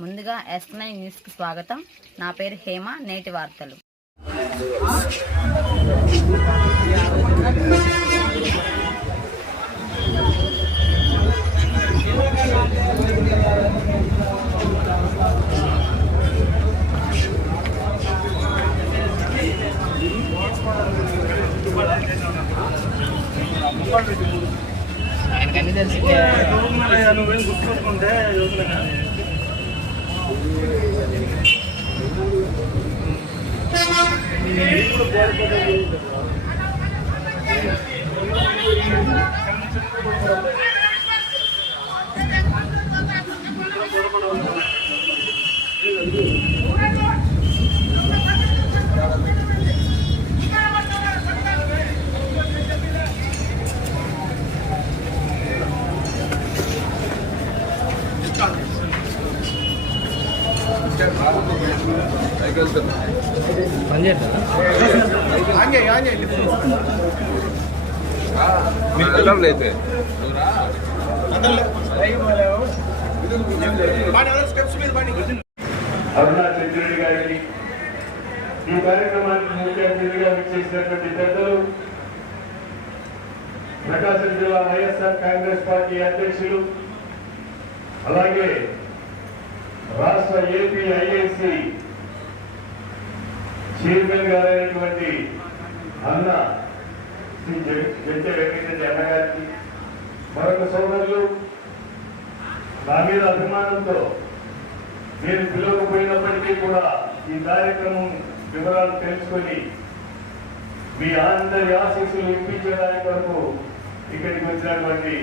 ముందుగా yes nine న్యూస్కి స్వాగతం. నా పేరు హేమ నేటి వార్తలు. ఆయనకన్నీ తెలిసి. నువ్వేం గుర్తుకుంటే యువకులుగా పని గారికి ఈ ముఖ్య అతిథిగా విచ్చేసినటువంటి పెద్దలు ప్రకాశం జిల్లా వైఎస్ఆర్ కాంగ్రెస్ పార్టీ అధ్యక్షులు అలాగే రాష్ట్ర ఏపీ ఐఏసి చైర్మన్ గారైనటువంటి అన్న శ్రీ వెంకట వెంకటరెడ్డి అన్న గారికి మరొక సోదరులు. నా మీద అభిమానంతో నేను పిలవకపోయినప్పటికీ కూడా ఈ కార్యక్రమం వివరాలు తెలుసుకొని మీ అందరి ఆశీస్సులు ఇప్పించడానికి వరకు ఇక్కడికి వచ్చినటువంటి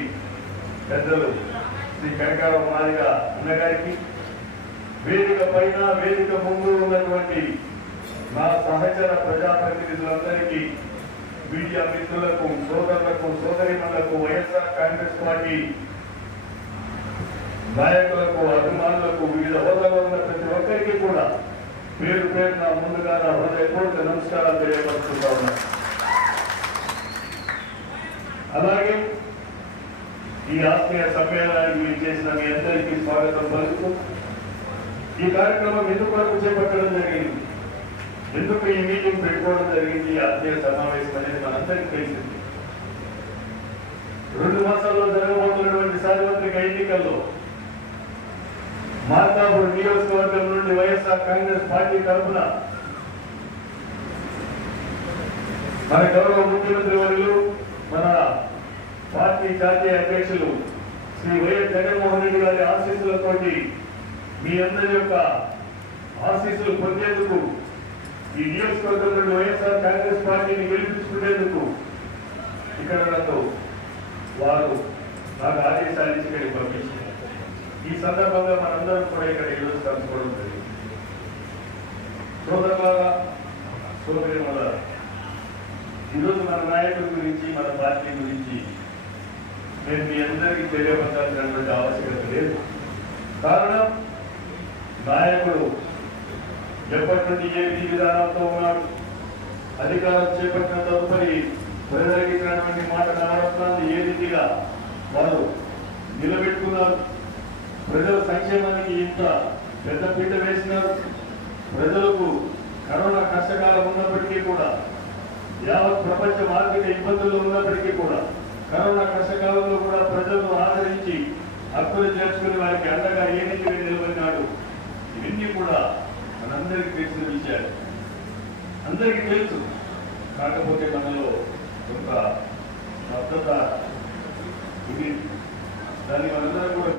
పెద్దలు శ్రీ కనకారావు మాదిగా అన్నగారికి వేదిక పైన వేదిక ముందు ఉన్నటువంటి నా సహచర ప్రజాప్రతినిధులందరికీ మీడియా మిత్రులకు సోదరులకు సోదరిమణులకు వైఎస్ఆర్ కాంగ్రెస్ పార్టీ నాయకులకు అభిమానులకు వివిధ హోదాలో ఉన్న ప్రతి ఒక్కరికి కూడా పేరు పేరు నా ముందుగా నా హృదయపూర్వక నమస్కారాలు తెలియపరుచుకుంటా ఉన్నా. అలాగే ఈ ఆత్మీయ సమ్మేళనానికి మీరు చేసిన మీ అందరికీ స్వాగతం పలుకుతూ ఈ కార్యక్రమం ఎందుకు వరకు చేపట్టడం జరిగింది? ఎందుకు ఈ మీటింగ్ పెట్టుకోవడం జరిగింది? ఈ ఆత్మీయ సమావేశం అనేది మనందరికీ తెలిసింది. రెండు మాసాల్లో జరగబోతున్నటువంటి సార్వత్రిక ఎన్నికల్లో మార్కాపూర్ నియోజకవర్గం నుండి వైఎస్ఆర్ కాంగ్రెస్ పార్టీ తరఫున మన గౌరవ ముఖ్యమంత్రి వర్యులు మన పార్టీ జాతీయ అధ్యక్షులు శ్రీ వైఎస్ జగన్మోహన్ రెడ్డి గారి ఆశీస్సులతోటి మీ అందరి యొక్క ఆశీస్సులు పొందేందుకు ఈ నియోజకవర్గంలో వైఎస్ఆర్ కాంగ్రెస్ పార్టీని గెలిపించుకునేందుకు ఇక్కడ నాకు వారు నాకు ఆదేశాలు ఇచ్చి ఇక్కడికి పంపించారు. ఈ సందర్భంగా మనందరం కూడా ఇక్కడ ఈరోజు కలుసుకోవడం జరిగింది. సోదరులారా సోదరి ఈరోజు మన నాయకుడి గురించి మన పార్టీ గురించి నేను మీ అందరికీ తెలియపరచాల్సినటువంటి ఆవశ్యకత లేదు. కారణం నాయకుడు ఎప్పటి నుండి ఏ విధి విధానాలతో ఉన్నాడు? అధికారం చేపట్టిన తదుపరి ప్రజలకి ఇచ్చినటువంటి మాట నవరత్నాన్ని ఏ రీతిగా వారు నిలబెట్టుకున్నారు? ప్రజల సంక్షేమానికి ఇంత పెద్ద పీట వేసినారు. ప్రజలకు కరోనా కష్టకాలం ఉన్నప్పటికీ కూడా యావత్ ప్రపంచ ఆర్థిక ఇబ్బందుల్లో ఉన్నప్పటికీ కూడా కరోనా కష్టకాలంలో కూడా ప్రజలను ఆదరించి హక్కులు చేర్చుకుని వారికి అండగా ఏ రీతిగా కూడా మనందరికీ తెలిసిన విషయాలు అందరికీ తెలుసు. కాకపోతే మనలో ఒక భద్రత ఇది దాన్ని మనందరం కూడా